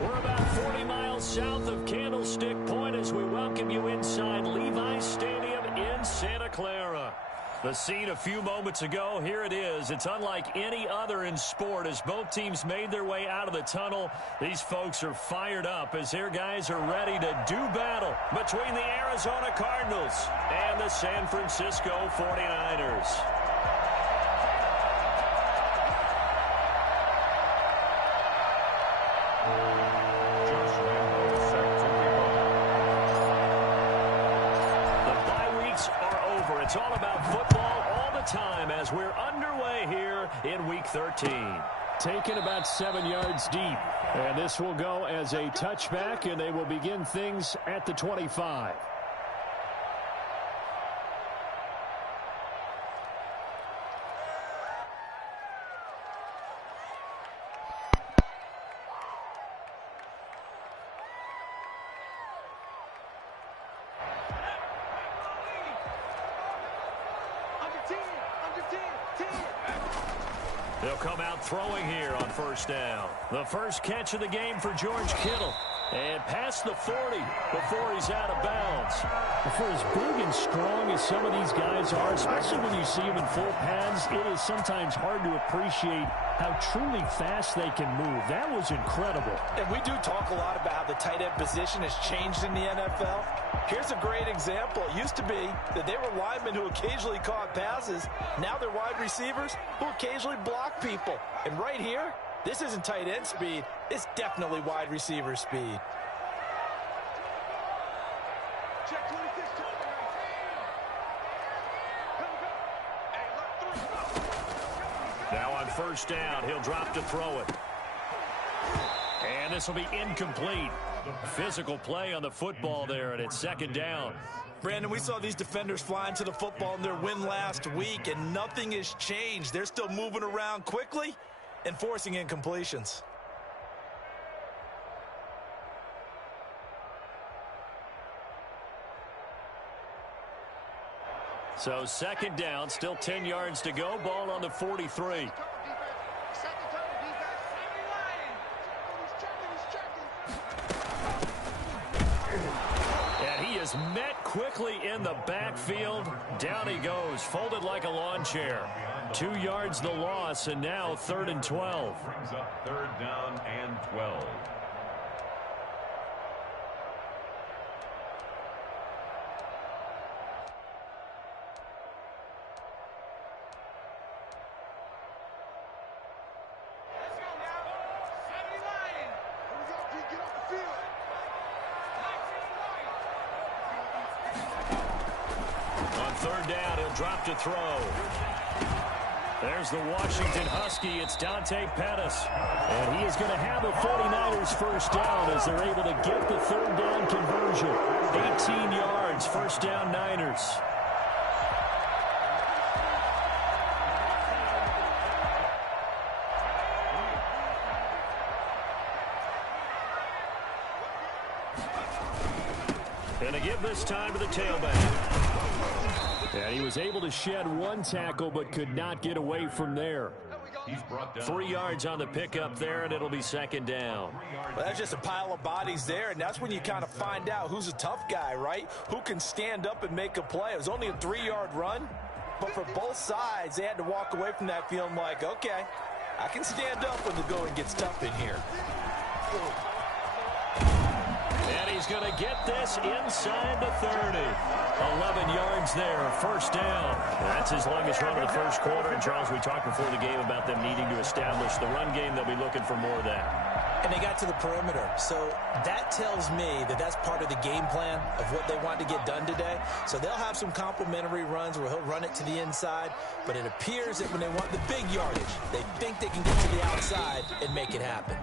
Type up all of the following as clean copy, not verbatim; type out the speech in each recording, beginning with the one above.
We're about 40 miles south of Candlestick Point as we welcome you inside Levi's Stadium in Santa Clara. The scene a few moments ago, here it is. It's unlike any other in sport as both teams made their way out of the tunnel. These folks are fired up as their guys are ready to do battle between the Arizona Cardinals and the San Francisco 49ers. It's all about football all the time as we're underway here in Week 13. Taken about 7 yards deep. And this will go as a touchback, and they will begin things at the 25. They'll come out throwing here on first down. The first catch of the game for George Kittle. And past the 40 before he's out of bounds. For as big and strong as some of these guys are, especially when you see them in full pads, it is sometimes hard to appreciate how truly fast they can move. That was incredible. And we do talk a lot about how the tight end position has changed in the NFL. Here's a great example. It used to be that they were linemen who occasionally caught passes. Now they're wide receivers who occasionally block people. And right here, this isn't tight end speed. It's definitely wide receiver speed. Now on first down, he'll drop to throw it. And this will be incomplete. Physical play on the football there, and it's second down. Brandon, we saw these defenders flying to the football in their win last week, and nothing has changed. They're still moving around quickly and forcing incompletions. So second down, still 10 yards to go. Ball on the 43. And he is met quickly in the backfield. Down he goes, folded like a lawn chair. 2 yards the loss, and now 3rd and 12. Brings up 3rd down and 12. On 3rd down, he'll drop to throw. There's the Washington Husky. It's Dante Pettis. And he is going to have a 49ers first down as they're able to get the 3rd down conversion. 18 yards, first down Niners. And to give this time to the tailback. And he was able to shed one tackle but could not get away from there. 3 yards on the pickup there, and it'll be second down. Well, that's just a pile of bodies there, and that's when you kind of find out who's a tough guy, right? Who can stand up and make a play. It was only a 3-yard run, but for both sides, they had to walk away from that feeling like, okay, I can stand up when the going gets tough in here. And he's going to get this inside the 30. 11 yards there, first down. That's his longest run of the first quarter. And, Charles, we talked before the game about them needing to establish the run game. They'll be looking for more of that. And they got to the perimeter. So that tells me that that's part of the game plan of what they want to get done today. So they'll have some complementary runs where he'll run it to the inside. But it appears that when they want the big yardage, they think they can get to the outside and make it happen.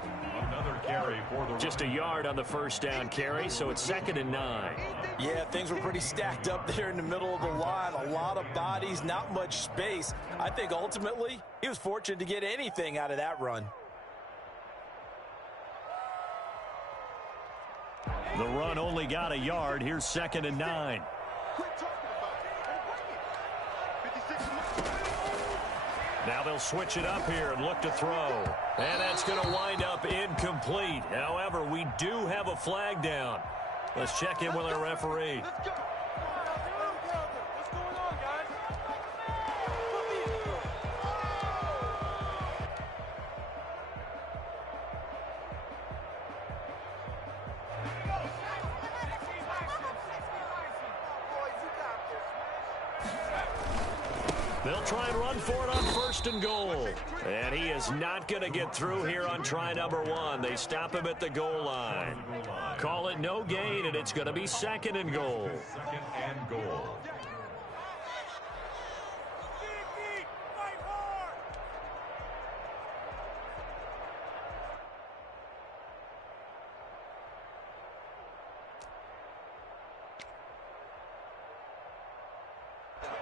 Another carry for the Just a yard on the first down carry, so it's 2nd and 9. Yeah, things were pretty stacked up there in the middle of the line. A lot of bodies, not much space. I think ultimately he was fortunate to get anything out of that run. The run only got a yard. Here's 2nd and 9. Now they'll switch it up here and look to throw. And that's going to wind up incomplete. However, we do have a flag down. Let's check in with our referee. They'll try and run for it on 1st and goal. And he is not going to get through here on try number 1. They stop him at the goal line. Call it no gain, and it's going to be 2nd and goal. 2nd and goal.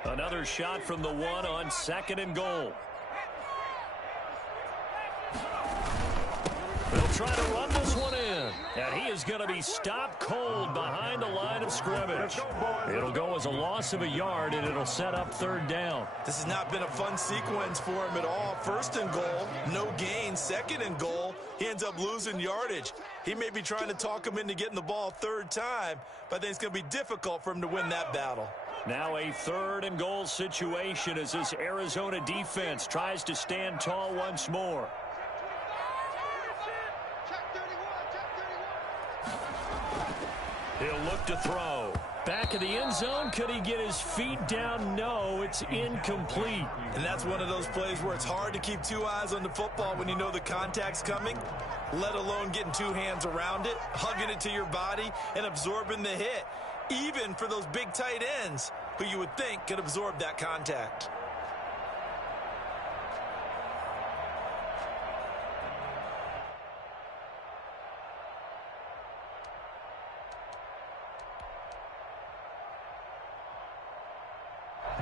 Another shot from the 1 on 2nd and goal. They'll try to run this one in. And he is going to be stopped cold behind the line of scrimmage. It'll go as a loss of a yard, and it'll set up 3rd down. This has not been a fun sequence for him at all. 1st and goal, no gain. 2nd and goal, he ends up losing yardage. He may be trying to talk him into getting the ball 3rd time, but I think it's going to be difficult for him to win that battle. Now a 3rd and goal situation as this Arizona defense tries to stand tall once more. He'll look to throw. Back of the end zone. Could he get his feet down? No, it's incomplete. And that's one of those plays where it's hard to keep 2 eyes on the football when you know the contact's coming, let alone getting 2 hands around it, hugging it to your body, and absorbing the hit. Even for those big tight ends who you would think could absorb that contact.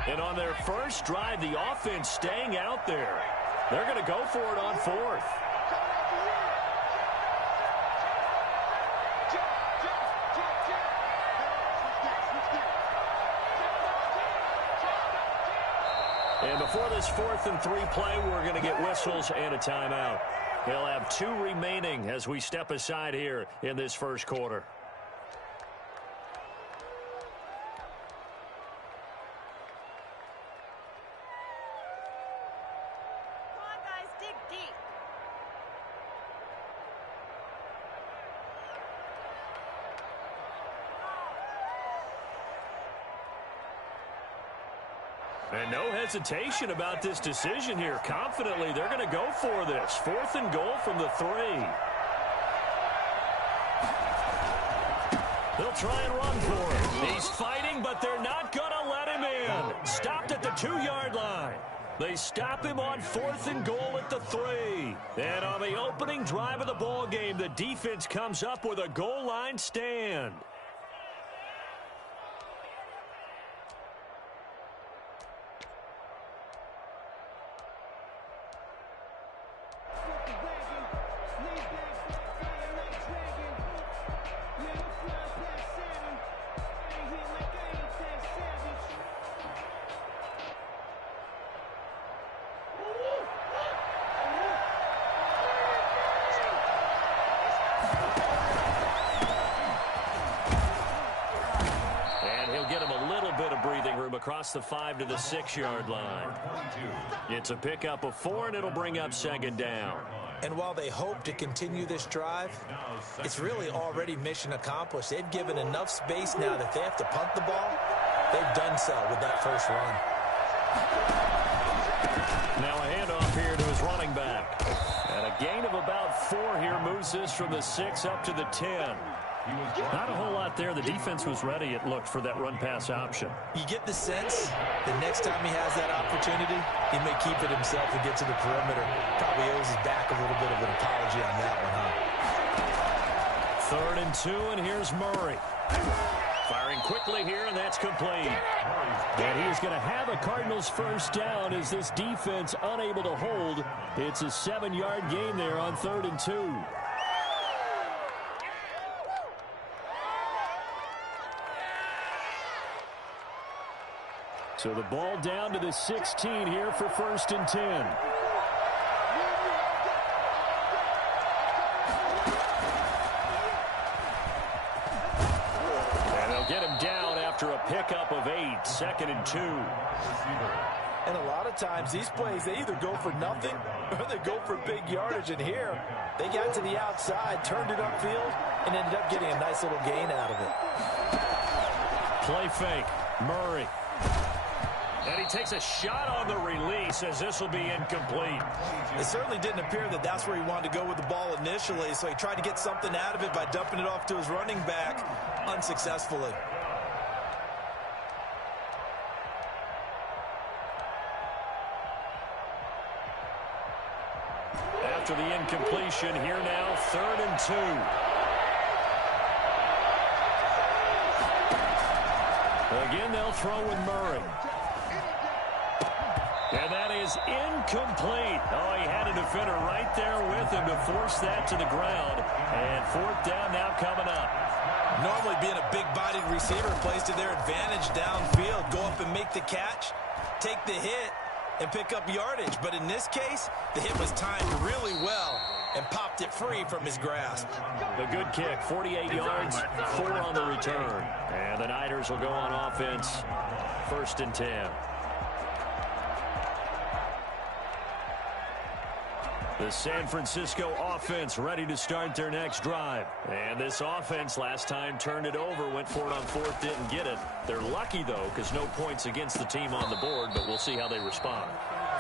And on their first drive, the offense staying out there. They're going to go for it on 4th. And before this 4th and 3 play, we're going to get whistles and a timeout. They'll have 2 remaining as we step aside here in this first quarter. And no hesitation about this decision here. Confidently, they're going to go for this. 4th and goal from the 3. They'll try and run for it. He's fighting, but they're not going to let him in. Stopped at the 2-yard line. They stop him on 4th and goal at the 3. And on the opening drive of the ball game, the defense comes up with a goal line stand. Across the 5 to the 6-yard line. It's a pickup of 4, and it'll bring up 2nd down. And while they hope to continue this drive, it's really already mission accomplished. They've given enough space now that they have to punt the ball. They've done so with that first run. Now a handoff here to his running back. And a gain of about 4 here moves this from the 6 up to the 10. Not a whole lot there. The defense was ready, it looked, for that run-pass option. You get the sense that next time he has that opportunity, he may keep it himself and get to the perimeter. Probably owes his back a little bit of an apology on that one, huh? 3rd and 2, and here's Murray. Firing quickly here, and that's complete. And he is going to have a Cardinals first down as this defense unable to hold. It's a 7-yard gain there on 3rd and 2. So the ball down to the 16 here for 1st and 10. And they'll get him down after a pickup of 8, 2nd and 2. And a lot of times these plays, they either go for nothing or they go for big yardage. And here, they got to the outside, turned it upfield, and ended up getting a nice little gain out of it. Play fake. Murray. And he takes a shot on the release as this will be incomplete. It certainly didn't appear that that's where he wanted to go with the ball initially, so he tried to get something out of it by dumping it off to his running back unsuccessfully. After the incompletion, here now, 3rd and 2. Again, they'll throw with Murray. And that is incomplete. Oh, he had a defender right there with him to force that to the ground. And 4th down now coming up. Normally being a big-bodied receiver plays to their advantage downfield. Go up and make the catch, take the hit, and pick up yardage. But in this case, the hit was timed really well and popped it free from his grasp. A good kick, 48 yards, 4 on the return. And the Niners will go on offense, 1st and 10. The San Francisco offense ready to start their next drive. And this offense last time turned it over, went for it on 4th, didn't get it. They're lucky, though, because no points against the team on the board, but we'll see how they respond.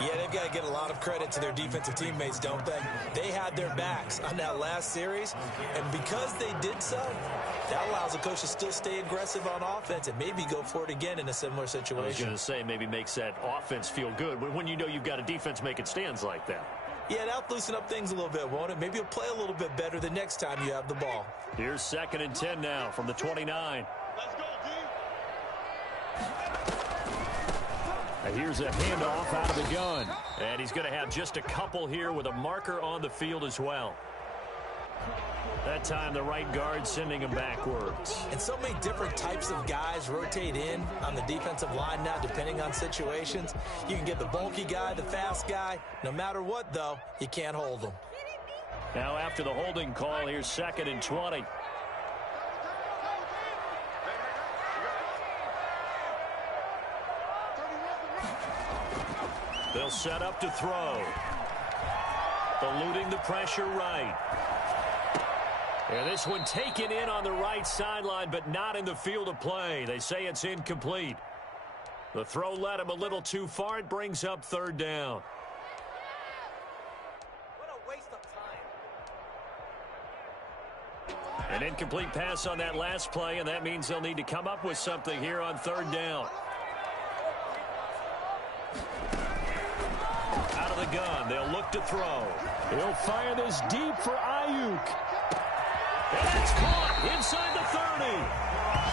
Yeah, they've got to get a lot of credit to their defensive teammates, don't they? They had their backs on that last series, and because they did so, that allows the coach to still stay aggressive on offense and maybe go for it again in a similar situation. I was going to say, maybe makes that offense feel good when you know you've got a defense making stands like that. Yeah, that'll loosen up things a little bit, won't it? Maybe you'll play a little bit better the next time you have the ball. Here's 2nd and 10 now from the 29. Let's go, D. And here's a handoff out of the gun. And he's going to have just a couple here with a marker on the field as well. That time the right guard sending him backwards. And so many different types of guys rotate in on the defensive line now depending on situations. You can get the bulky guy, the fast guy. No matter what, though, you can't hold them. Now after the holding call, here's 2nd and 20. They'll set up to throw. Eluding the pressure right. And this one taken in on the right sideline, but not in the field of play. They say it's incomplete. The throw led him a little too far. It brings up 3rd down. What a waste of time. An incomplete pass on that last play, and that means they'll need to come up with something here on 3rd down. Out of the gun, they'll look to throw. He'll fire this deep for Ayuk. And it's caught inside the 30.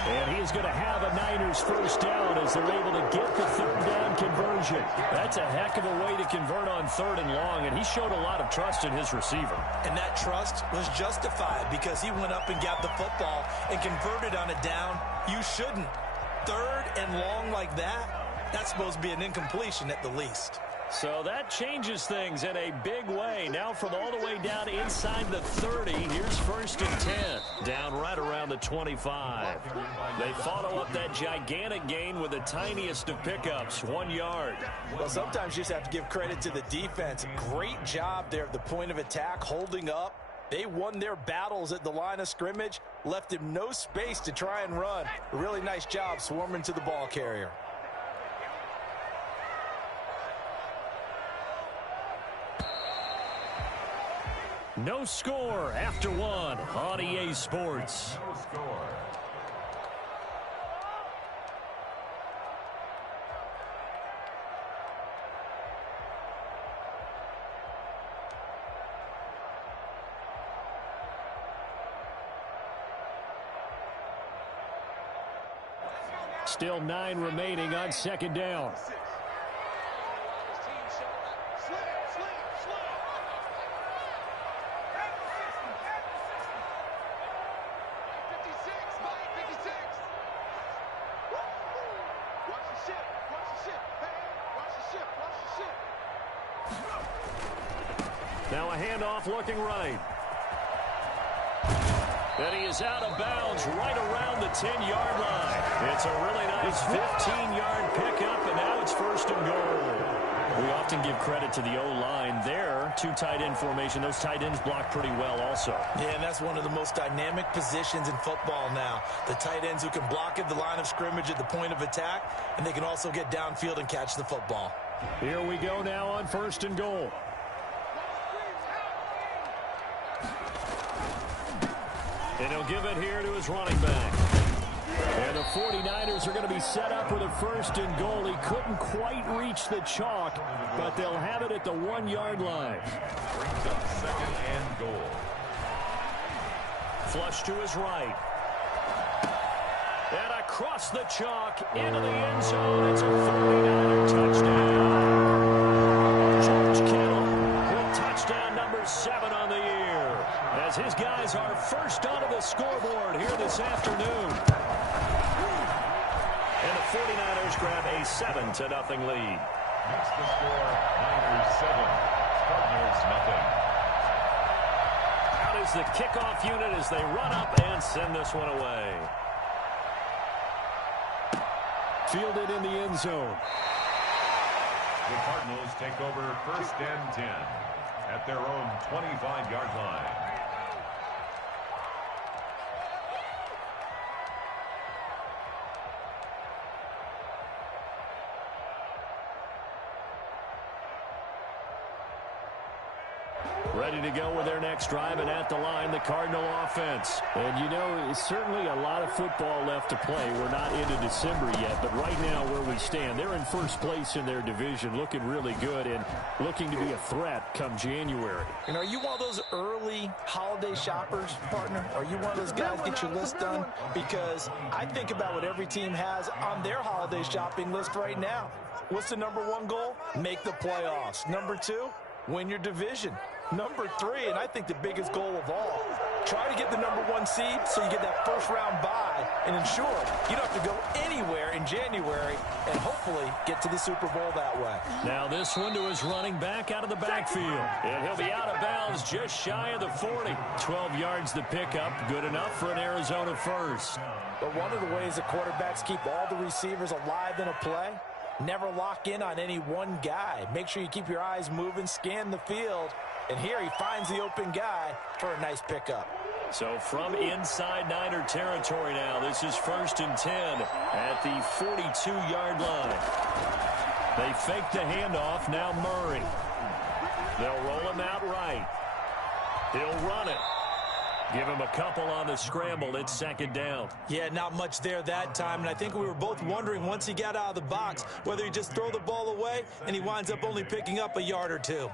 And he is going to have a Niners 1st down as they're able to get the 3rd down conversion. That's a heck of a way to convert on 3rd and long, and he showed a lot of trust in his receiver. And that trust was justified because he went up and got the football and converted on a down. You shouldn't. 3rd and long like that, that's supposed to be an incompletion at the least. So that changes things in a big way. Now from all the way down inside the 30, here's 1st and 10. Down right around the 25. They follow up that gigantic gain with the tiniest of pickups, 1 yard. Well, sometimes you just have to give credit to the defense. Great job there at the point of attack, holding up. They won their battles at the line of scrimmage, left him no space to try and run. A really nice job swarming to the ball carrier. No score after 1 on EA Sports. No score. Still 9 remaining on 2nd down. Now a handoff looking right. And he is out of bounds right around the 10-yard line. It's a really nice 15-yard pickup, and now it's 1st and goal. We often give credit to the O-line there. 2 tight end formation. Those tight ends block pretty well also. Yeah, and that's one of the most dynamic positions in football now. The tight ends who can block at the line of scrimmage at the point of attack, and they can also get downfield and catch the football. Here we go now on 1st and goal. And he'll give it here to his running back. And the 49ers are going to be set up with a 1st and goal. He couldn't quite reach the chalk, but they'll have it at the 1-yard line. Brings up 2nd and goal. Flush to his right. And across the chalk into the end zone. It's a 49er touchdown. George Kittle with touchdown number 7 on the year, as his guys are first onto the scoreboard here this afternoon. And the 49ers grab a 7-0 lead. Makes the score Niners 7, Cardinals nothing. Out is the kickoff unit as they run up and send this one away. Fielded in the end zone. The Cardinals take over 1st and 10 at their own 25-yard line. Ready to go with their next drive, and at the line, the Cardinal offense. And, you know, it's certainly a lot of football left to play. We're not into December yet, but right now where we stand, they're in 1st place in their division, looking really good and looking to be a threat come January. And are you one of those early holiday shoppers, partner? Are you one of those guys get your list done? Because I think about what every team has on their holiday shopping list right now. What's the number 1 goal? Make the playoffs. Number 2, win your division. Number 3, and I think the biggest goal of all, try to get the number 1 seed so you get that 1st round bye and ensure you don't have to go anywhere in January and hopefully get to the Super Bowl that way. Now this one to his running back out of the backfield. And he'll be out of bounds just shy of the 40. 12 yards to pick up. Good enough for an Arizona 1st. But one of the ways that quarterbacks keep all the receivers alive in a play, never lock in on any one guy. Make sure you keep your eyes moving, scan the field. And here he finds the open guy for a nice pickup. So from inside Niner territory now, this is 1st and 10 at the 42-yard line. They fake the handoff. Now Murray. They'll roll him out right. He'll run it. Give him a couple on the scramble. It's 2nd down. Yeah, not much there that time. And I think we were both wondering once he got out of the box whether he just throw the ball away and he winds up only picking up a yard or 2.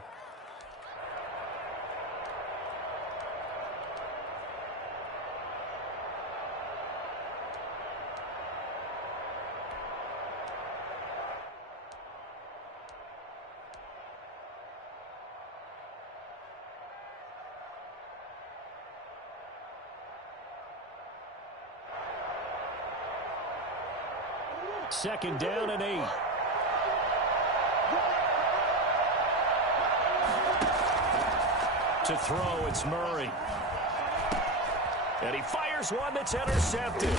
Second down and 8. To throw, it's Murray. And he fires one that's intercepted.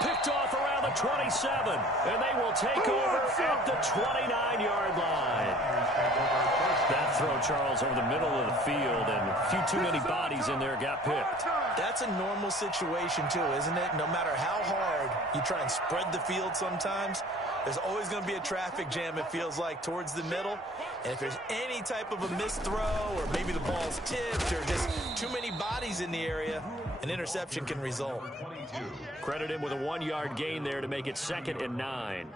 Picked off around the 27. And they will take over at the 29-yard line. That throw, Charles, over the middle of the field, and a few too many bodies in there got picked. That's a normal situation, too, isn't it? No matter how hard you try and spread the field sometimes, there's always going to be a traffic jam, it feels like, towards the middle. And if there's any type of a missed throw or maybe the ball's tipped or just too many bodies in the area, an interception can result. Credit him with a 1-yard gain there to make it 2nd and 9.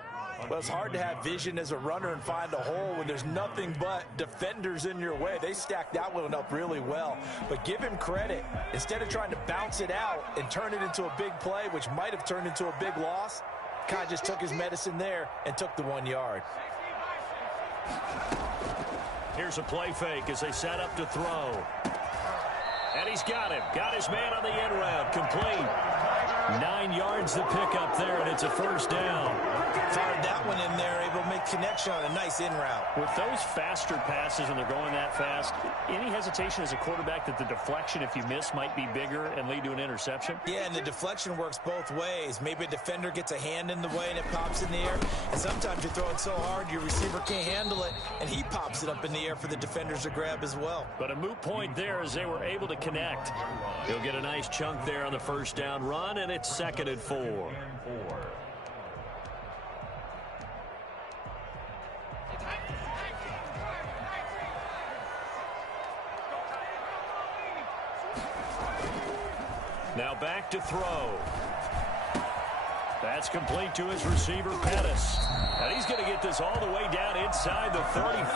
Well, it's hard to have vision as a runner and find a hole when there's nothing but defenders in your way. They stacked that one up really well. But give him credit. Instead of trying to bounce it out and turn it into a big play, which might have turned into a big loss, kind of just took his medicine there and took the 1 yard. Here's a play fake as they set up to throw. And he's got him. Got his man on the end route. Complete. 9 yards to pick up there, and it's a first down. Fired that one in there, able to make connection on a nice in route. With those faster passes, and they're going that fast, any hesitation as a quarterback that the deflection, if you miss, might be bigger and lead to an interception? Yeah, and the deflection works both ways. Maybe a defender gets a hand in the way and it pops in the air. And sometimes you throw it so hard your receiver can't handle it, and he pops it up in the air for the defenders to grab as well. But a moot point there as they were able to connect. He'll get a nice chunk there on the first down run, and it's 2nd and 4. Now back to throw. That's complete to his receiver, Pettis. And he's going to get this all the way down inside the 35.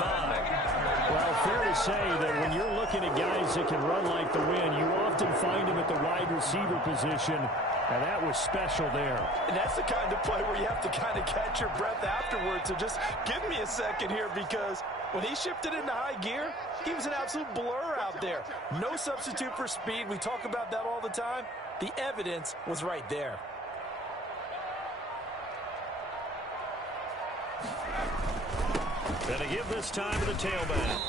Well, fair to say that when you're looking at guys that can run like the wind, you often find them at the wide receiver position, and that was special there. And that's the kind of play where you have to kind of catch your breath afterwards. So just give me a second here, because when he shifted into high gear, he was an absolute blur out there. No substitute for speed. We talk about that all the time. The evidence was right there. Gonna give this time to the tailback.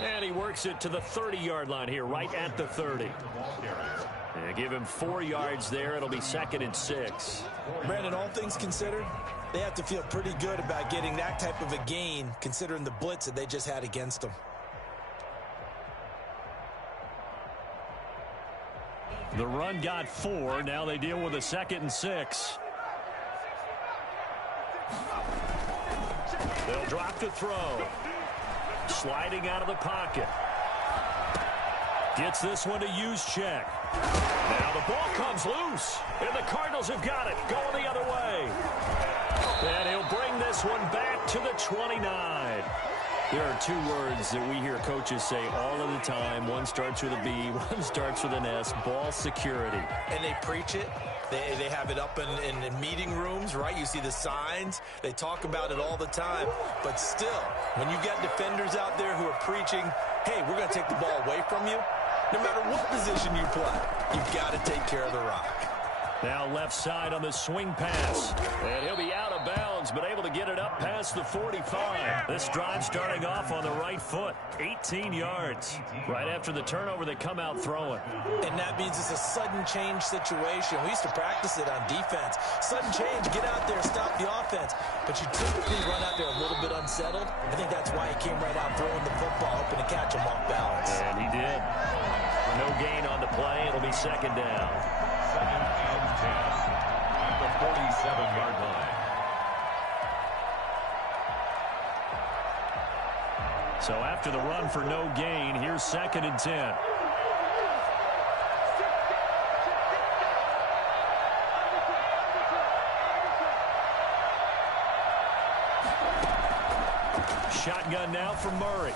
And he works it to the 30-yard line here, right at the 30. And give him 4 yards there. It'll be 2nd and 6. Brandon, all things considered, they have to feel pretty good about getting that type of a gain, considering the blitz that they just had against them. The run got 4. Now they deal with a 2nd and 6. They'll drop to throw. Sliding out of the pocket. Gets this one to Juszczyk. Now the ball comes loose, and the Cardinals have got it, going the other way. And he'll bring this one back to the 29. There are 2 words that we hear coaches say all of the time. One starts with a B, one starts with an S, ball security. And they preach it. They have it up in meeting rooms, right? You see the signs. They talk about it all the time. But still, when you got defenders out there who are preaching, hey, we're going to take the ball away from you, no matter what position you play, you've got to take care of the rock. Now left side on the swing pass. And he'll be out of bounds, but able to get it up past the 45. This drive starting off on the right foot. 18 yards. Right after the turnover, they come out throwing. And that means it's a sudden change situation. We used to practice it on defense. Sudden change, get out there, stop the offense. But you typically run out there a little bit unsettled. I think that's why he came right out throwing the football, hoping to catch him off balance. And he did. No gain on the play. It'll be 2nd down. 2nd and 10 at the 47-yard line. So after the run for no gain, here's 2nd and 10. Shotgun now for Murray.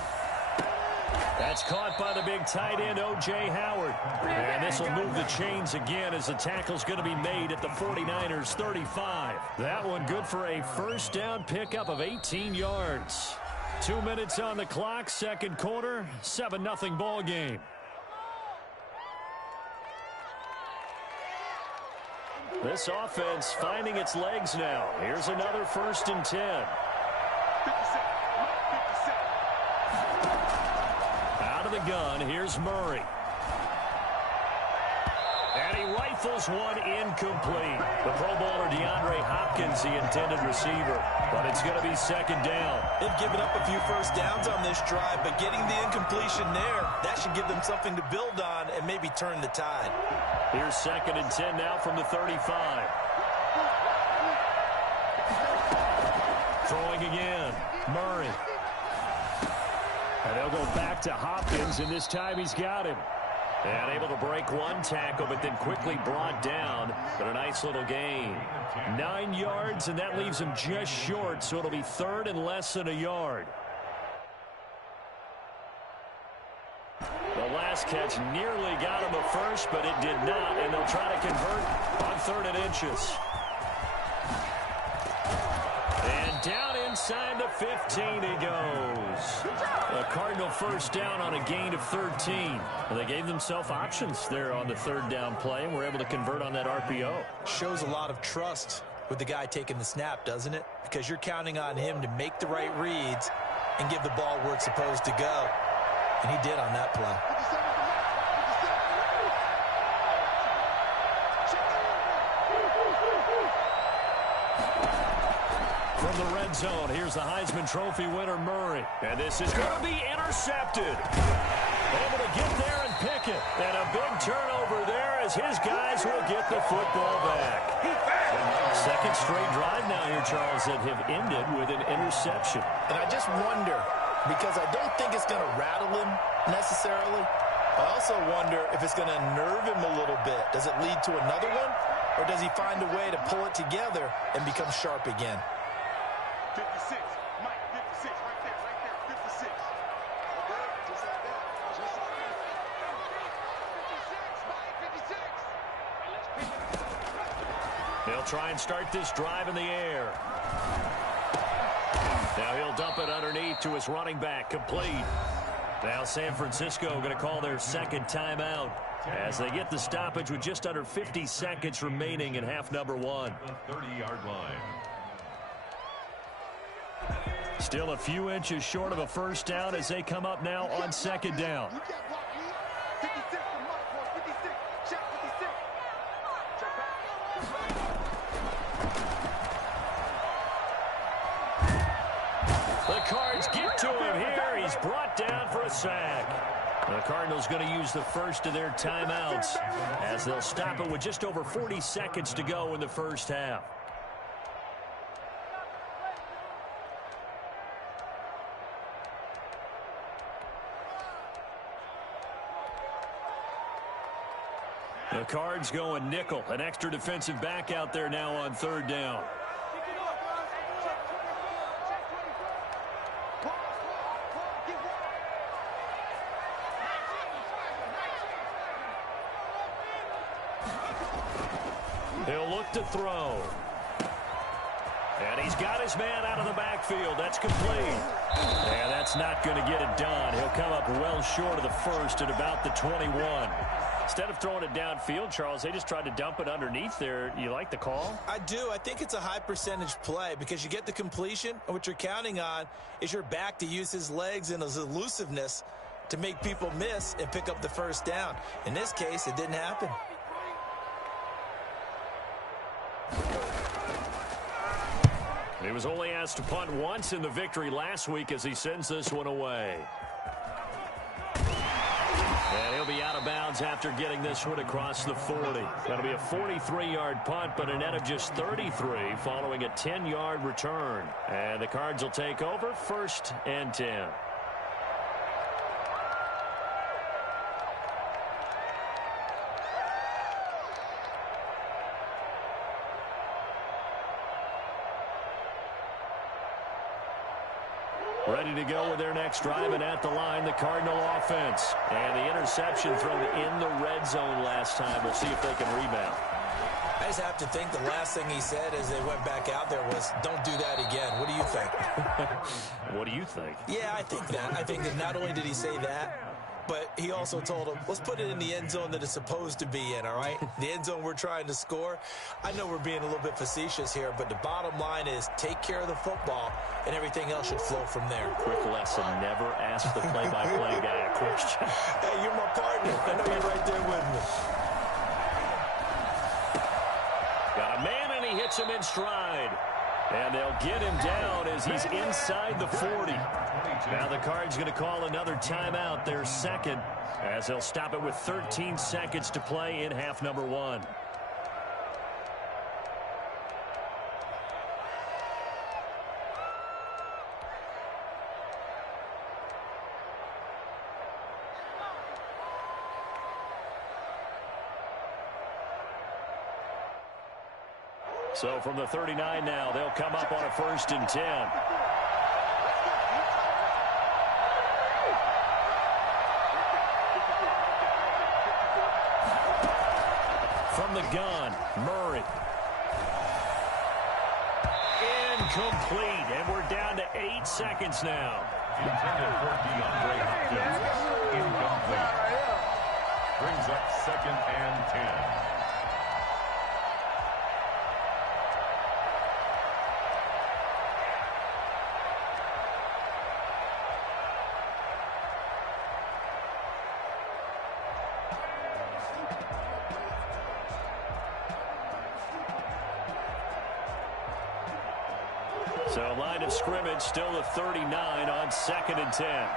That's caught by the big tight end, O.J. Howard. And this will move the chains again as the tackle's going to be made at the 49ers' 35. That one good for a first down pickup of 18 yards. 2 minutes on the clock, 2nd quarter, 7-0 ball game. This offense finding its legs now. Here's another 1st and 10. Out of the gun, here's Murray. And he rifles one incomplete. The Pro Bowler DeAndre Hopkins, the intended receiver. But it's going to be 2nd down. They've given up a few first downs on this drive, but getting the incompletion there, that should give them something to build on and maybe turn the tide. Here's 2nd and 10 now from the 35. Throwing again. Murray. And they'll go back to Hopkins, and this time he's got him. And able to break one tackle, but then quickly brought down. But a nice little gain. 9 yards, and that leaves him just short, so it'll be 3rd and less than a yard. The last catch nearly got him a first, but it did not, and they'll try to convert on 3rd and inches. And down inside the 15 he goes. A Cardinal first down on a gain of 13. And they gave themselves options there on the third down play and were able to convert on that RPO. Shows a lot of trust with the guy taking the snap, doesn't it? Because you're counting on him to make the right reads and give the ball where it's supposed to go. And he did on that play. From the red zone, here's the Heisman Trophy winner, Murray. And this is going to be intercepted. Able to get there and pick it. And a big turnover there as his guys will get the football back. Second straight drive now here, Charles, that have ended with an interception. And I just wonder, because I don't think it's going to rattle him necessarily. I also wonder if it's going to nerve him a little bit. Does it lead to another one? Or does he find a way to pull it together and become sharp again? 56, Mike, 56, right there, 56. Okay, just like that, just like that. 56, Mike, 56. And let's pick it. They'll try and start this drive in the air. Now he'll dump it underneath to his running back, complete. Now San Francisco going to call their second timeout as they get the stoppage with just under 50 seconds remaining in half number one. The 30-yard line. Still a few inches short of a first down as they come up now on second down. You can't block me. 56 for Mike, boy, 56. Check 56. Check back. The Cards get to him here. He's brought down for a sack. The Cardinals going to use the first of their timeouts as they'll stop it with just over 40 seconds to go in the first half. The Cards going nickel, an extra defensive back out there now on third down. He'll look to throw. And he's got his man out of the backfield. That's complete. And that's not going to get it done. He'll come up well short of the first at about the 21. Instead of throwing it downfield, Charles, they just tried to dump it underneath there. You like the call? I do. I think it's a high percentage play because you get the completion, and what you're counting on is your back to use his legs and his elusiveness to make people miss and pick up the first down. In this case, it didn't happen. He was only asked to punt once in the victory last week as he sends this one away. And he'll be out of bounds after getting this one across the 40. That'll be a 43-yard punt, but a net of just 33 following a 10-yard return. And the Cards will take over, 1st and 10. Ready to go with their next drive, and at the line, the Cardinal offense. And the interception thrown in the red zone last time. We'll see if they can rebound. I just have to think the last thing he said as they went back out there was, don't do that again. What do you think? What do you think? Yeah, I think that. I think that not only did he say that, but he also told him, let's put it in the end zone that it's supposed to be in, all right? The end zone we're trying to score. I know we're being a little bit facetious here, but the bottom line is take care of the football, and everything else should flow from there. Quick lesson, never ask the play-by-play guy a question. Hey, you're my partner. I know you're right there with me. Got a man, and he hits him in stride. And they'll get him down as he's inside the 40. Now the Cards going to call another timeout, their second, as they'll stop it with 13 seconds to play in half number one. So from the 39 now, they'll come up on a 1st and 10. From the gun, Murray. incomplete, and we're down to 8 seconds now. Intended for DeAndre Hopkins. Incomplete. Brings up 2nd and 10. So line of scrimmage still a 39 on 2nd and 10.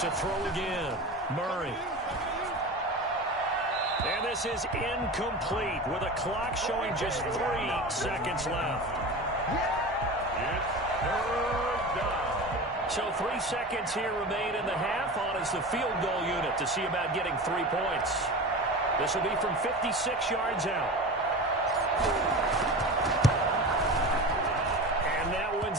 To throw again, Murray. And this is incomplete with a clock showing just 3 seconds left. It's 3rd down. So 3 seconds here remain in the half on as the field goal unit to see about getting 3 points. This will be from 56 yards out.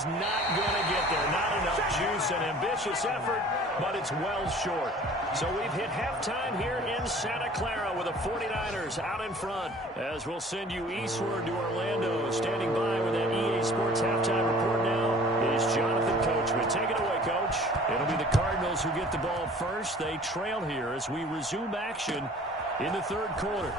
Not going to get there. Not enough juice. An ambitious effort, but it's well short. So we've hit halftime here in Santa Clara with the 49ers out in front. As we'll send you eastward to Orlando. Standing by with that EA Sports halftime report now is Jonathan Coachman. Take it away, Coach. It'll be the Cardinals who get the ball first. They trail here as we resume action in the 3rd quarter.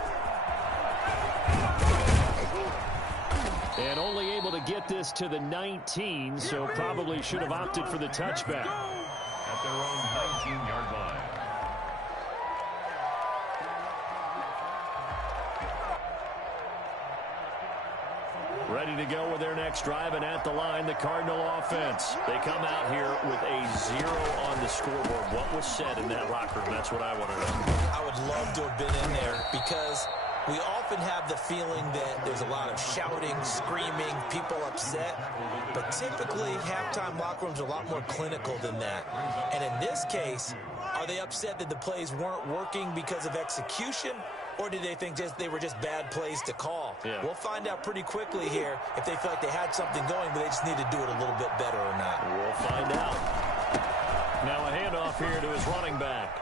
And only able to get this to the 19, so probably should have opted for the touchback. At their own 19-yard line. Ready to go with their next drive, and at the line, the Cardinal offense. They come out here with a 0 on the scoreboard. What was said in that locker room? That's what I want to know. I would love to have been in there because we often have the feeling that there's a lot of shouting, screaming, people upset. But typically, halftime locker rooms are a lot more clinical than that. And in this case, are they upset that the plays weren't working because of execution? Or do they think they were just bad plays to call? Yeah. We'll find out pretty quickly here if they feel like they had something going, but they just need to do it a little bit better or not. We'll find out. Now a handoff here to his running back.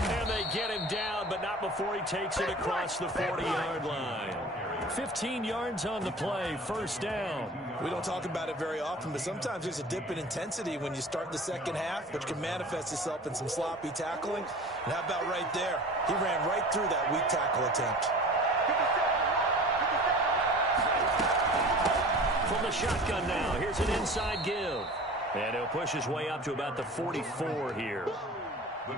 And they get him down, but not before he takes it across the 40-yard line. 15 yards on the play, 1st down. We don't talk about it very often, but sometimes there's a dip in intensity when you start the second half, which can manifest itself in some sloppy tackling. And how about right there? He ran right through that weak tackle attempt. From the shotgun now, here's an inside give. And he'll push his way up to about the 44 here.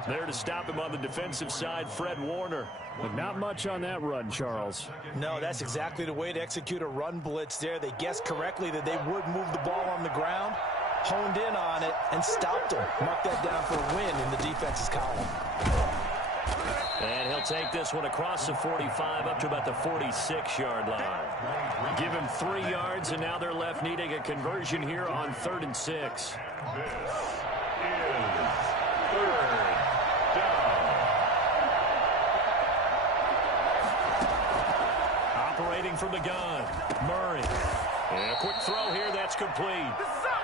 There to stop him on the defensive side, Fred Warner. But not much on that run, Charles. No, that's exactly the way to execute a run blitz there. They guessed correctly that they would move the ball on the ground, honed in on it, and stopped him. Mark that down for a win in the defense's column. And he'll take this one across the 45 up to about the 46-yard line. Give him 3 yards, and now they're left needing a conversion here on 3rd and 6. This is 3rd down. Operating from the gun, Murray. And a quick throw here, that's complete.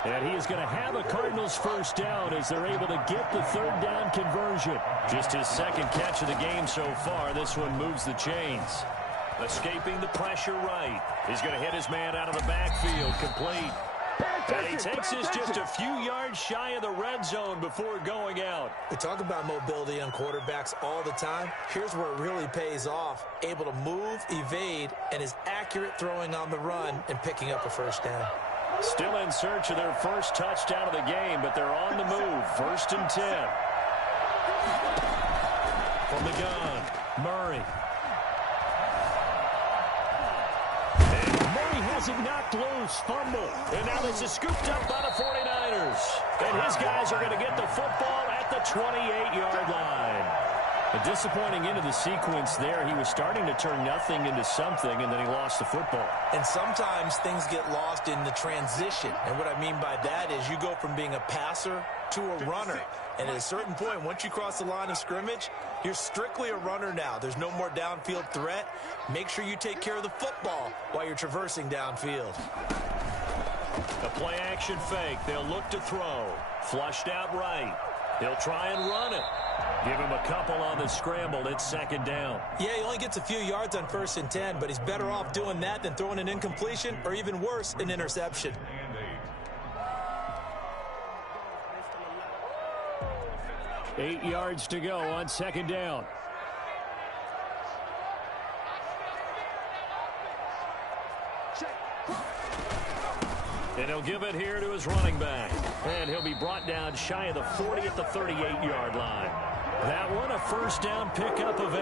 And he is going to have a Cardinals 1st down as they're able to get the 3rd down conversion. Just his 2nd catch of the game so far. This one moves the chains. Escaping the pressure right. He's going to hit his man out of the backfield, complete. And he takes this just a few yards shy of the red zone before going out. We talk about mobility on quarterbacks all the time. Here's where it really pays off. Able to move, evade, and is accurate throwing on the run and picking up a 1st down. Still in search of their first touchdown of the game, but they're on the move. 1st and 10. From the gun, Murray. Has it knocked loose, fumble. And now this is scooped up by the 49ers. And his guys are going to get the football at the 28-yard line. A disappointing end of the sequence there. He was starting to turn nothing into something, and then he lost the football. And sometimes things get lost in the transition. And what I mean by that is you go from being a passer to a runner. And at a certain point, once you cross the line of scrimmage, you're strictly a runner now. There's no more downfield threat. Make sure you take care of the football while you're traversing downfield. A play-action fake. They'll look to throw. Flushed out right. He'll try and run it. Give him a couple on the scramble. It's second down. Yeah, he only gets a few yards on 1st and 10, but he's better off doing that than throwing an incompletion or even worse, an interception. 8 yards to go on second down. And he'll give it here to his running back. And he'll be brought down shy of the 40 at the 38-yard line. That one a first down pickup of 8.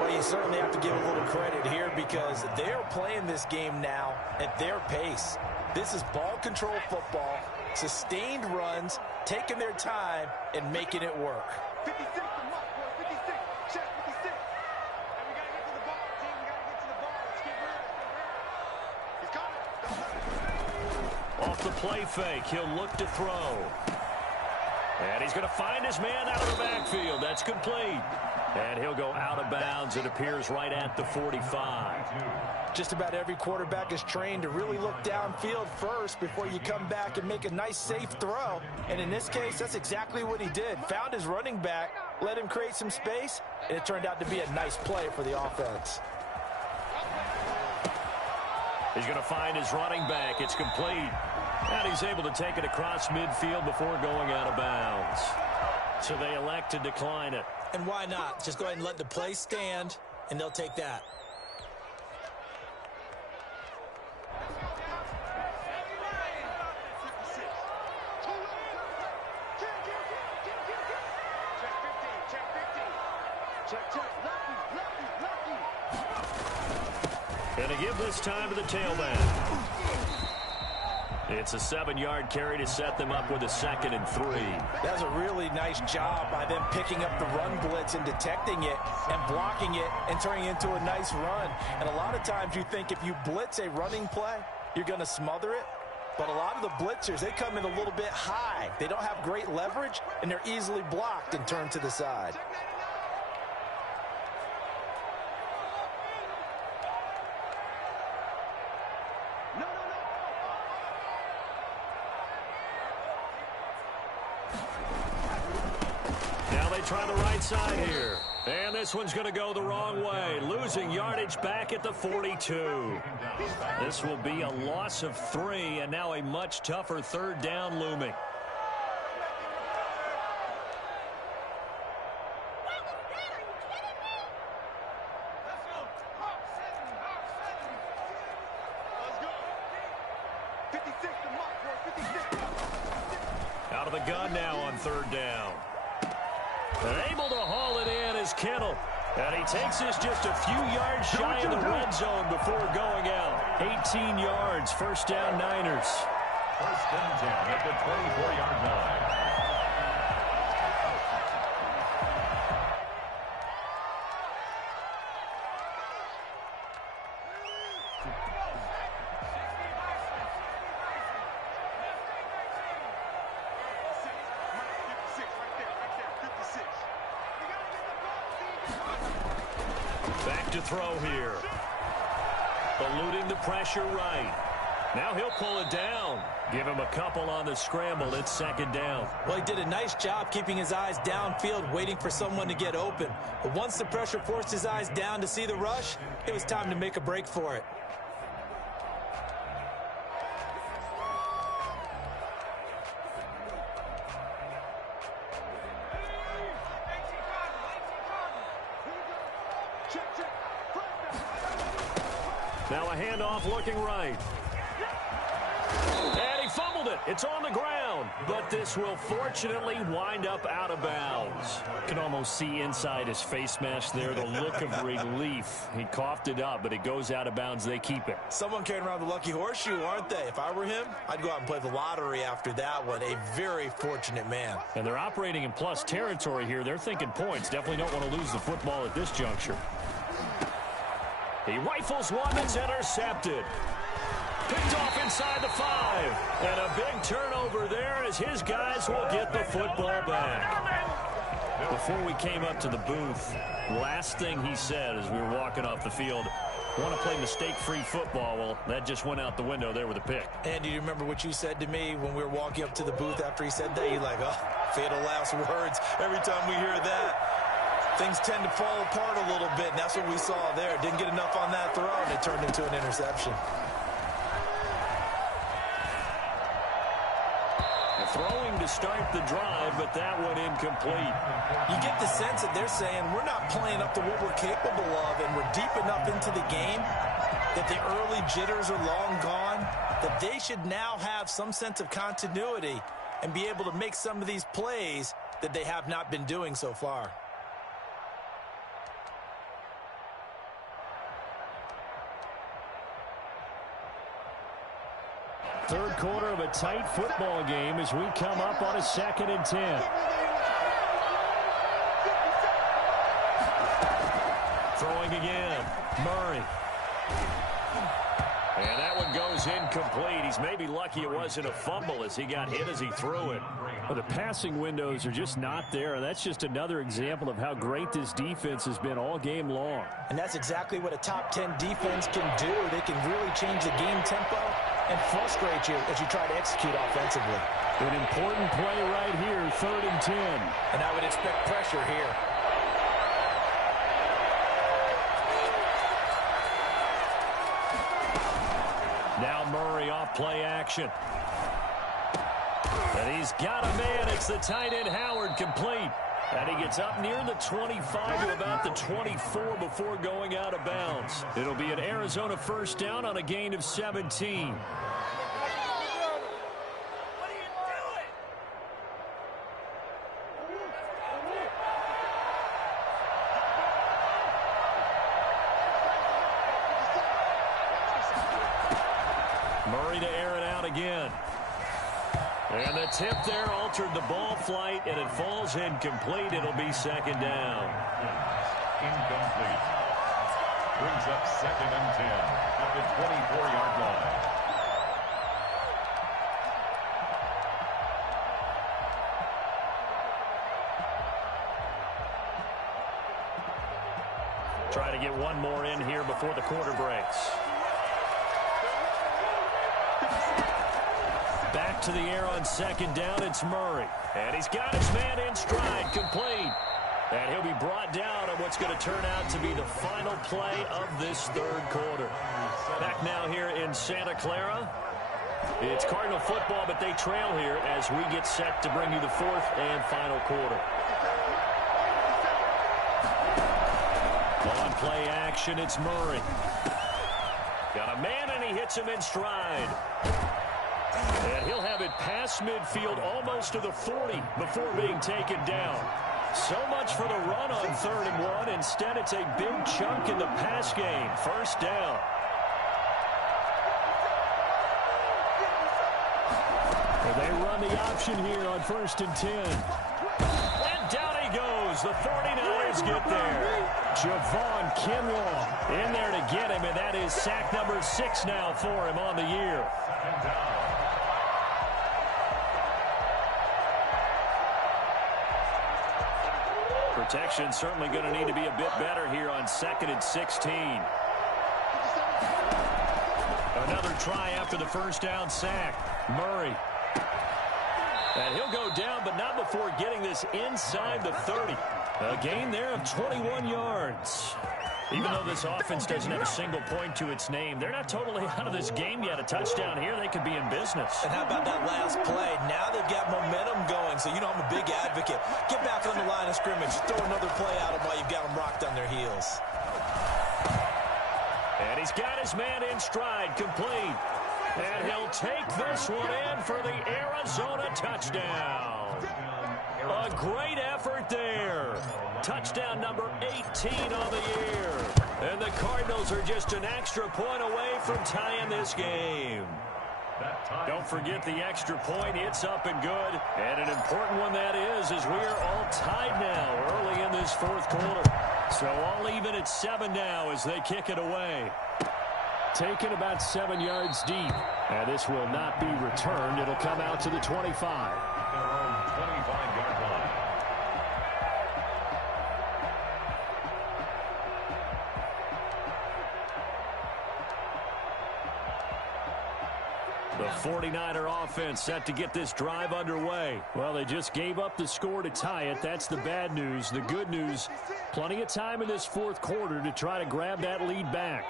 Well, you certainly have to give a little credit here because they're playing this game now at their pace. This is ball control football, sustained runs, taking their time, and making it work. 56 to Mark, boy. 56. Check 56. And we got to get to the ball, team. We got to get to the ball. Let's get rid of it. He's coming. Off the play fake, he'll look to throw. And he's going to find his man out of the backfield. That's complete. And he'll go out of bounds. It appears right at the 45. Just about every quarterback is trained to really look downfield first before you come back and make a nice, safe throw. And in this case, that's exactly what he did. Found his running back, let him create some space, and it turned out to be a nice play for the offense. He's going to find his running back. It's complete. And he's able to take it across midfield before going out of bounds. So they elect to decline it. And why not? Just go ahead and let the play stand, and they'll take that. And to give this time to the tailback. It's a 7-yard carry to set them up with a 2nd and 3. That's a really nice job by them picking up the run blitz and detecting it and blocking it and turning it into a nice run. And a lot of times you think if you blitz a running play, you're going to smother it. But a lot of the blitzers, they come in a little bit high. They don't have great leverage, and they're easily blocked and turned to the side. Try the right side here. And this one's going to go the wrong way. Losing yardage back at the 42. This will be a loss of 3, and now a much tougher 3rd down looming. Out of the gun now on 3rd down. And able to haul it in is Kittle. And he takes this just a few yards shy of the red zone before going out. 18 yards, first down Niners. First and 10 at the 24-yard line. Back to throw here. Eluding the pressure right. Now he'll pull it down. Give him a couple on the scramble. It's 2nd down. Well, he did a nice job keeping his eyes downfield, waiting for someone to get open. But once the pressure forced his eyes down to see the rush, it was time to make a break for it. Now a handoff looking right. And he fumbled it. It's on the ground. But this will fortunately wind up out of bounds. You can almost see inside his face mesh there the look of relief. He coughed it up, but it goes out of bounds. They keep it. Someone carrying around the lucky horseshoe, aren't they? If I were him, I'd go out and play the lottery after that one. A very fortunate man. And they're operating in plus territory here. They're thinking points. Definitely don't want to lose the football at this juncture. He rifles one that's intercepted. Picked off inside the 5. And a big turnover there as his guys will get the football back. Before we came up to the booth, last thing he said as we were walking off the field, want to play mistake-free football. Well, that just went out the window there with a pick. And do you remember what you said to me when we were walking up to the booth after he said that? You're like, oh, fatal last words. Every time we hear that, things tend to fall apart a little bit, and that's what we saw there. Didn't get enough on that throw, and it turned into an interception. Throwing to start the drive, but that one incomplete. You get the sense that they're saying we're not playing up to what we're capable of, and we're deep enough into the game that the early jitters are long gone, that they should now have some sense of continuity and be able to make some of these plays that they have not been doing so far. Third quarter of a tight football game as we come up on a 2nd and 10. Throwing again. Murray. And that one goes incomplete. He's maybe lucky it wasn't a fumble as he got hit as he threw it. Well, the passing windows are just not there, and that's just another example of how great this defense has been all game long. And that's exactly what a top 10 defense can do. They can really change the game tempo and frustrate you as you try to execute offensively. An important play right here, 3rd and 10. And I would expect pressure here. Now Murray off play action. And he's got a man. It's the tight end Howard, complete. And he gets up near the 25 to about the 24 before going out of bounds. It'll be an Arizona first down on a gain of 17. Murray to air it out again. And the tip there altered the ball flight, and it falls incomplete. It'll be 2nd down. Incomplete. Brings up 2nd and 10 at the 24-yard line. Try to get one more in here before the quarter breaks. Back to the air on 2nd down, it's Murray. And he's got his man in stride, complete. And he'll be brought down on what's going to turn out to be the final play of this 3rd quarter. Back now here in Santa Clara. It's Cardinal football, but they trail here as we get set to bring you the 4th and final quarter. On play action, it's Murray. Got a man, and he hits him in stride. And he'll have it past midfield, almost to the 40, before being taken down. So much for the run on 3rd and 1. Instead, it's a big chunk in the pass game. First down. And they run the option here on 1st and 10. And down he goes. The 49ers get there. Javon Kinlaw In there to get him, and that is sack number 6 now for him on the year. Protection certainly going to need to be a bit better here on 2nd and 16. Another try after the first down sack. Murray. And he'll go down, but not before getting this inside the 30. A gain there of 21 yards. Even though this offense doesn't have a single point to its name, they're not totally out of this game yet. A touchdown here, they could be in business. And how about that last play? Now they've got momentum going, so you know I'm a big advocate. Get back on the line of scrimmage. Throw another play at them while you've got them rocked on their heels. And he's got his man in stride, complete. And he'll take this one in for the Arizona touchdown. A great effort there. Touchdown number 18 on the year. And the Cardinals are just an extra point away from tying this game. Don't forget the extra point. It's up and good. And an important one that is, as we are all tied now early in this 4th quarter. So all even at 7 now as they kick it away. taken about 7 yards deep. And this will not be returned. It'll come out to the 25. Their own 25-yard line. The 49er offense set to get this drive underway. Well, they just gave up the score to tie it. That's the bad news. The good news, plenty of time in this fourth quarter to try to grab that lead back.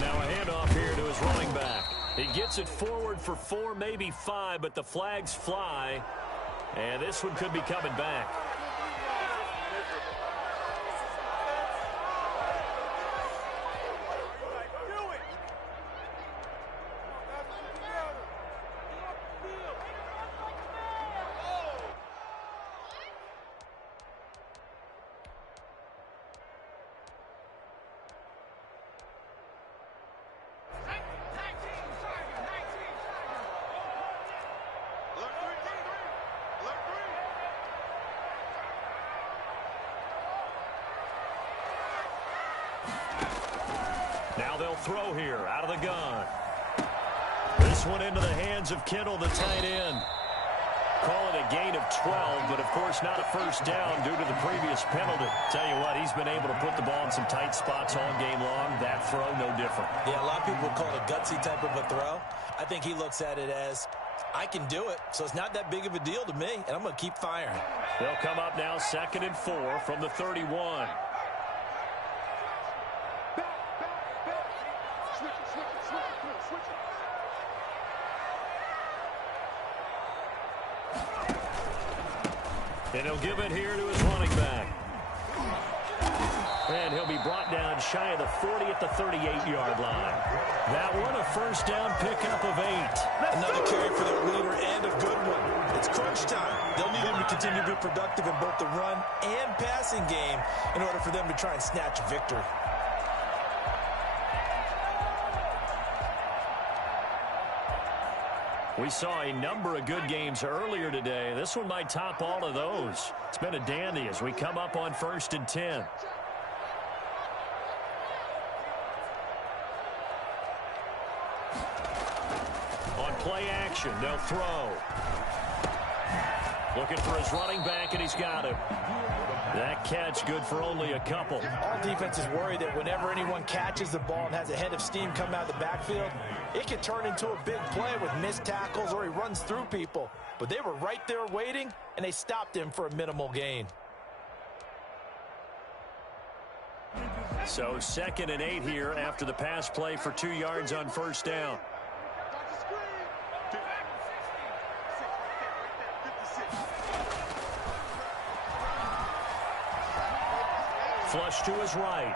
Now a handoff here to his running back. He gets it forward for 4, maybe 5, but the flags fly. And this one could be coming back. Now they'll throw here out of the gun. This one into the hands of Kittle, the tight end. Call it a gain of 12, but of course not a first down due to the previous penalty. Tell you what, he's been able to put the ball in some tight spots all game long. That throw, no different. Yeah, a lot of people call it a gutsy type of a throw. I think he looks at it as, I can do it, so it's not that big of a deal to me, and I'm going to keep firing. They'll come up now 2nd and 4 from the 31. And he'll give it here to his running back. And he'll be brought down shy of the 40 at the 38-yard line. That one, a first down pickup of 8. Another carry for their leader and a good one. It's crunch time. They'll need him to continue to be productive in both the run and passing game in order for them to try and snatch victory. We saw a number of good games earlier today. This one might top all of those. It's been a dandy as we come up on 1st and 10. On play action, they'll throw. Looking for his running back, and he's got him. That catch good for only a couple. All defenses worry that whenever anyone catches the ball and has a head of steam come out of the backfield, it can turn into a big play with missed tackles or he runs through people. But they were right there waiting, and they stopped him for a minimal gain. So 2nd and 8 here after the pass play for 2 yards on first down. Flush to his right.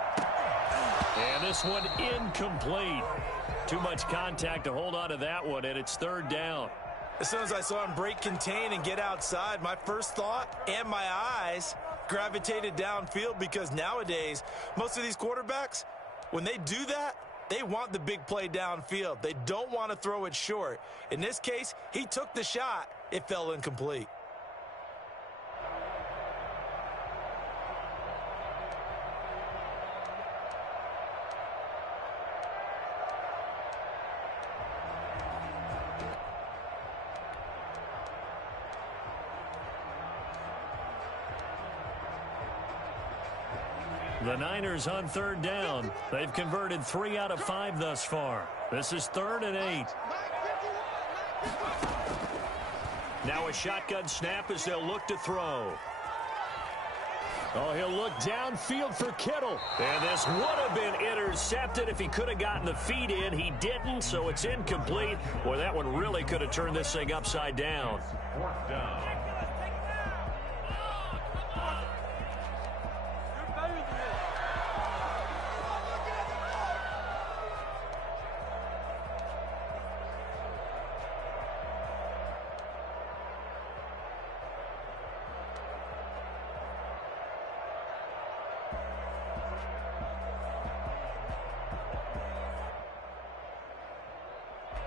And this one incomplete. Too much contact to hold on to that one, and it's 3rd down. As soon as I saw him break contain and get outside, my first thought and my eyes gravitated downfield, because nowadays, most of these quarterbacks, when they do that, they want the big play downfield. They don't want to throw it short. In this case, he took the shot. It fell incomplete. The Niners on 3rd down. They've converted 3 out of 5 thus far. This is 3rd and 8. Now a shotgun snap as they'll look to throw. Oh, he'll look downfield for Kittle. And this would have been intercepted if he could have gotten the feet in. He didn't, so it's incomplete. Boy, that one really could have turned this thing upside down. 4th down.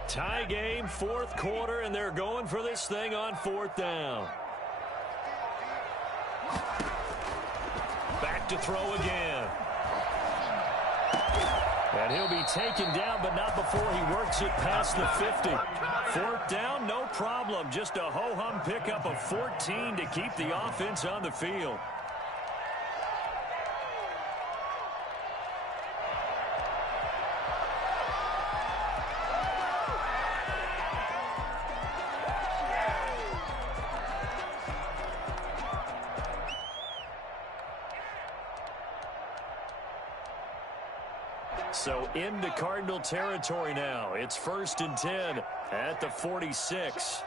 Tie game, 4th quarter, and they're going for this thing on 4th down. Back to throw again. And he'll be taken down, but not before he works it past the 50. Fourth down, no problem. Just a ho-hum pickup of 14 to keep the offense on the field. So into Cardinal territory now. It's 1st and 10 at the 46.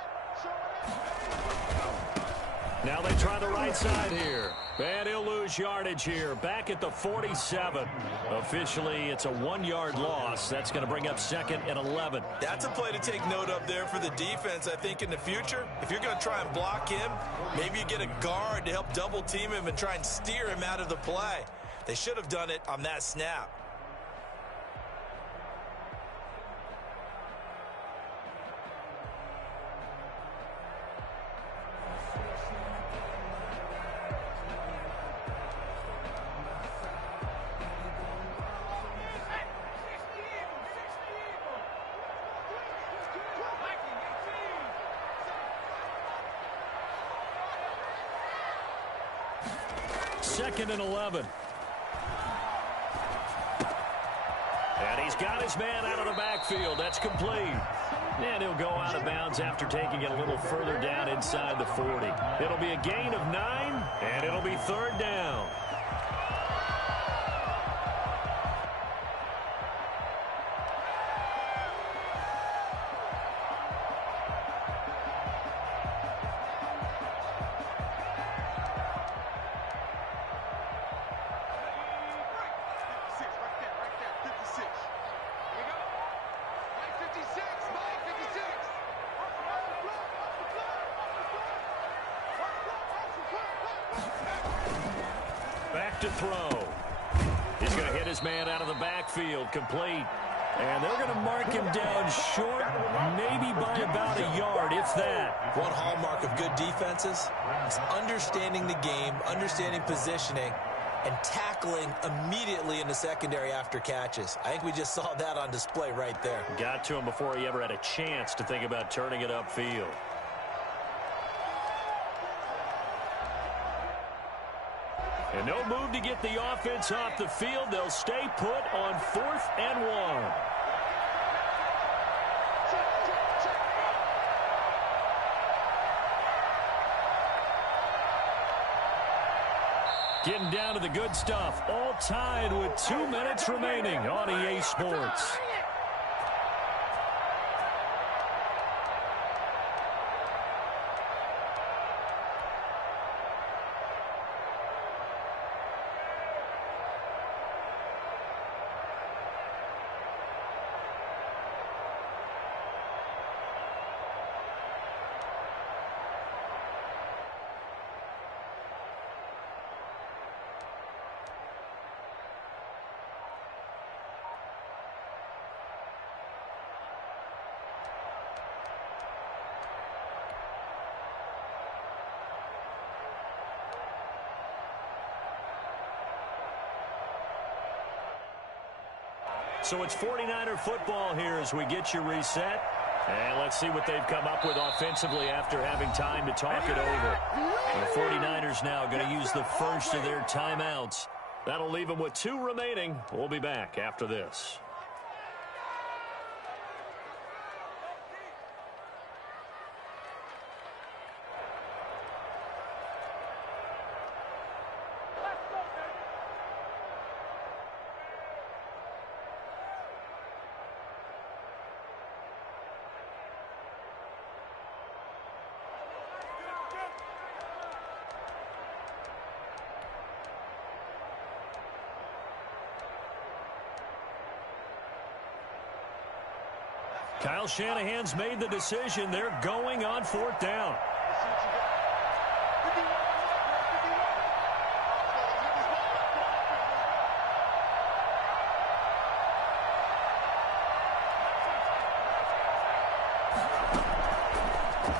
Now they try the right side here. And he'll lose yardage here. Back at the 47. Officially, it's a 1-yard loss. That's going to bring up 2nd and 11. That's a play to take note of there for the defense, I think, in the future. If you're going to try and block him, maybe you get a guard to help double team him and try and steer him out of the play. They should have done it on that snap. Second and 11. And he's got his man out of the backfield. That's complete. And he'll go out of bounds after taking it a little further down inside the 40. It'll be a gain of 9, and it'll be 3rd down. Back to throw. He's going to hit his man out of the backfield, complete. And they're going to mark him down short, maybe by about a yard, if that. One hallmark of good defenses is understanding the game, understanding positioning, and tackling immediately in the secondary after catches. I think we just saw that on display right there. Got to him before he ever had a chance to think about turning it upfield. And no move to get the offense off the field. They'll stay put on 4th and 1. Getting down to the good stuff. All tied with 2 minutes remaining on EA Sports. So it's 49er football here as we get you reset. And let's see what they've come up with offensively after having time to talk it over. The 49ers now going to use the first of their timeouts. That'll leave them with 2 remaining. We'll be back after this. Kyle Shanahan's made the decision. They're going on 4th down.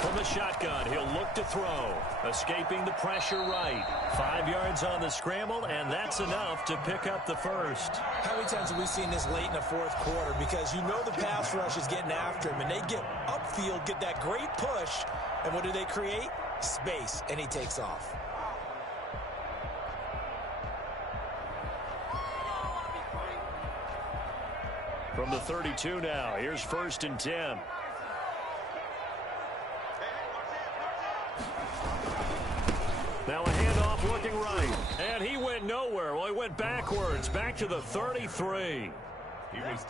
From the shotgun, he'll look to throw. Escaping the pressure right. 5 yards on the scramble, and that's enough to pick up the first. How many times have we seen this late in the fourth quarter? Because you know the pass rush is getting after him, and they get upfield, get that great push, and what do they create? Space, and he takes off. From the 32 now, here's 1st and 10. Now a handoff looking right. And he went nowhere. Well, he went backwards, back to the 33.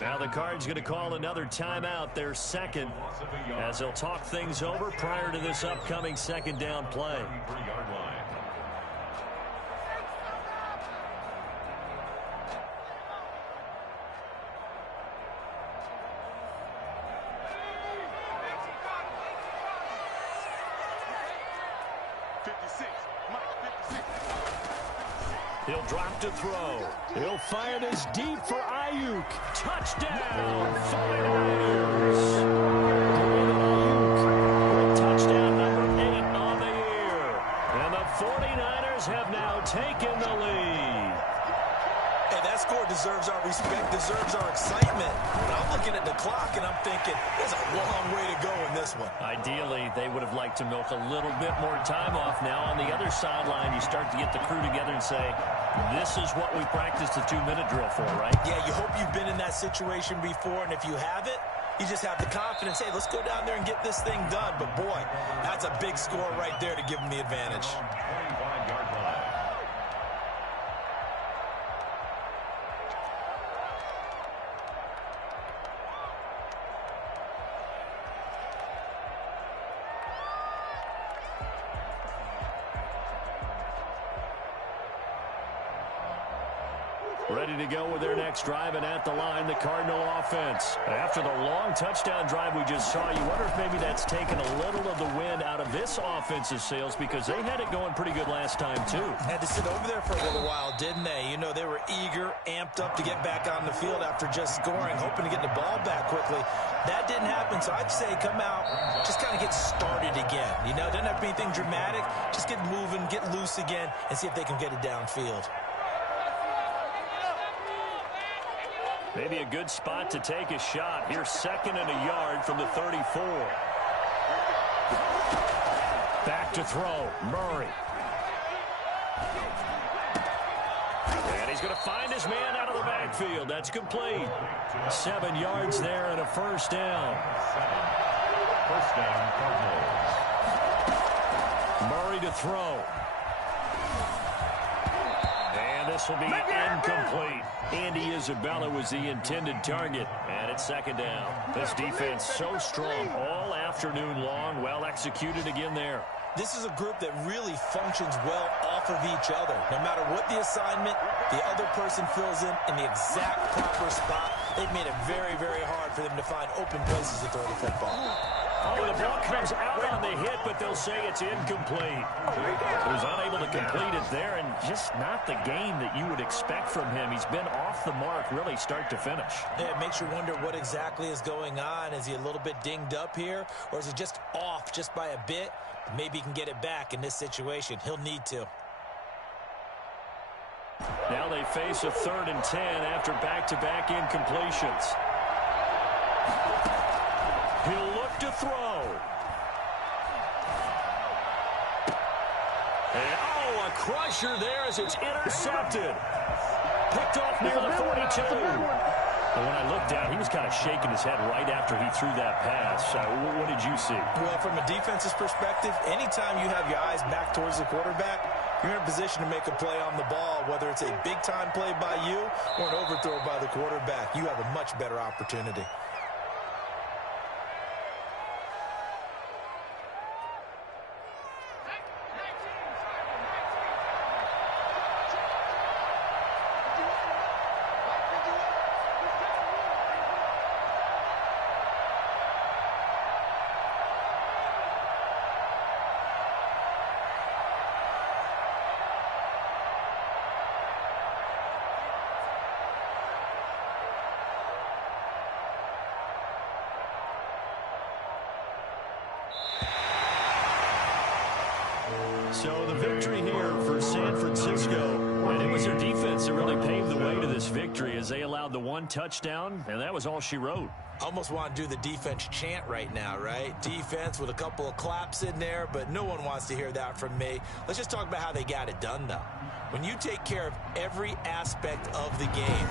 Now the Cards going to call another timeout, their second, as they'll talk things over prior to this upcoming second down play. He'll drop to throw. He'll fire this deep for Ayuk. Touchdown, 49ers. Ayuk, touchdown number 8 on the year. And the 49ers have now taken the lead. Hey, that score deserves our respect, deserves our excitement. But I'm looking at the clock, and I'm thinking, there's a long way to go in this one. Ideally, they would have liked to milk a little bit more time off. Now on the other sideline, you start to get the crew together and say, this is what we practiced the 2-minute drill for, right? Yeah, you hope you've been in that situation before, and if you haven't, you just have the confidence, hey, let's go down there and get this thing done. But, boy, that's a big score right there to give them the advantage. 25-yard line. Ready to go with their next drive, and at the line, the Cardinal offense. After the long touchdown drive we just saw, you wonder if maybe that's taken a little of the wind out of this offensive sails, because they had it going pretty good last time, too. Had to sit over there for a little while, didn't they? You know, they were eager, amped up to get back on the field after just scoring, hoping to get the ball back quickly. That didn't happen, so I'd say come out, just kind of get started again. You know, doesn't have to be anything dramatic. Just get moving, get loose again, and see if they can get it downfield. Maybe a good spot to take a shot. Here's 2nd and a yard from the 34. Back to throw. Murray. And he's going to find his man out of the backfield. That's complete. 7 yards there and a first down. First down, Cardinals. Murray to throw. And this will be incomplete. Andy Isabella was the intended target, and it's 2nd down. This defense so strong all afternoon long, well executed again there. This is a group that really functions well off of each other. No matter what the assignment, the other person fills in the exact proper spot. They've made it very, very hard for them to find open places to throw the football. Oh, the ball comes out on the hit, but they'll say it's incomplete. He was unable to complete it there, and just not the game that you would expect from him. He's been off the mark, really, start to finish. Yeah, it makes you wonder what exactly is going on. Is he a little bit dinged up here, or is he just off just by a bit? Maybe he can get it back in this situation. He'll need to. Now they face a 3rd and 10 after back-to-back incompletions. He'll look to throw. And, oh, a crusher there as it's intercepted. Picked off near the 42. And when I looked down, he was kind of shaking his head right after he threw that pass. What did you see? Well, from a defense's perspective, anytime you have your eyes back towards the quarterback, you're in a position to make a play on the ball, whether it's a big-time play by you or an overthrow by the quarterback. You have a much better opportunity. So the victory here for San Francisco. And it was their defense that really paved the way to this victory as they allowed the one touchdown, and that was all she wrote. Almost want to do the defense chant right now, right? Defense with a couple of claps in there, but no one wants to hear that from me. Let's just talk about how they got it done, though. When you take care of every aspect of the game,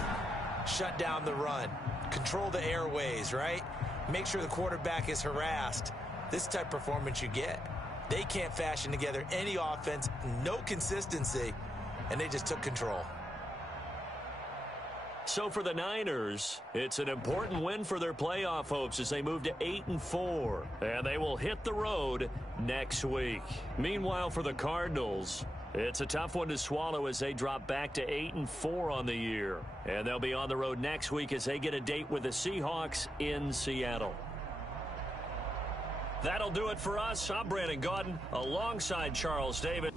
shut down the run, control the airways, right? Make sure the quarterback is harassed. This type of performance you get. They can't fashion together any offense, no consistency, and they just took control. So for the Niners, it's an important win for their playoff hopes as they move to 8-4. And they will hit the road next week. Meanwhile, for the Cardinals, it's a tough one to swallow as they drop back to 8-4 on the year. And they'll be on the road next week as they get a date with the Seahawks in Seattle. That'll do it for us. I'm Brandon Gaudin alongside Charles David.